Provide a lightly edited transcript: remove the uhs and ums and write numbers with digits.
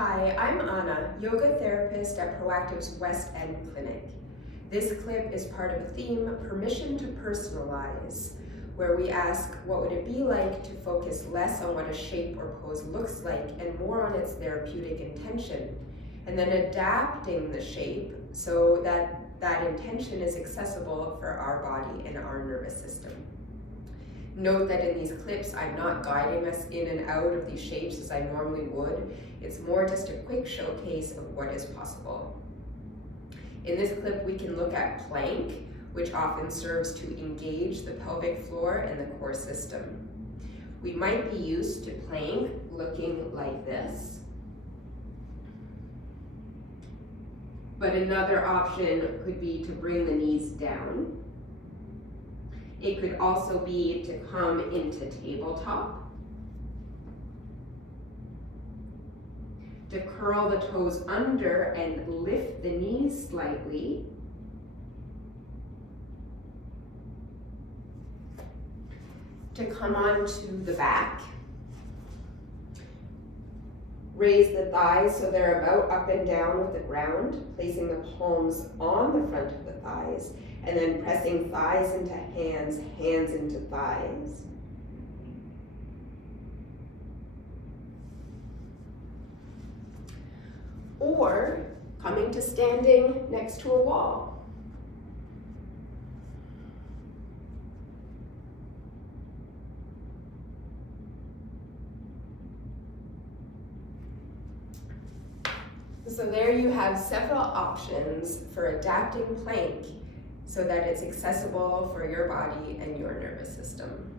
Hi, I'm Anna, yoga therapist at Proactive's West End Clinic. This clip is part of a theme, Permission to Personalize, where we ask what would it be like to focus less on what a shape or pose looks like and more on its therapeutic intention, and then adapting the shape so that that intention is accessible for our body and our nervous system. Note that in these clips, I'm not guiding us in and out of these shapes as I normally would. It's more just a quick showcase of what is possible. In this clip, we can look at plank, which often serves to engage the pelvic floor and the core system. We might be used to plank looking like this. But another option could be to bring the knees down. It could also be to come into tabletop, to curl the toes under and lift the knees slightly, to come onto the back, raise the thighs so they're about up and down with the ground, placing the palms on the front of the thighs, and then pressing thighs into hands, hands into thighs. Or coming to standing next to a wall. So there you have several options for adapting plank so that it's accessible for your body and your nervous system.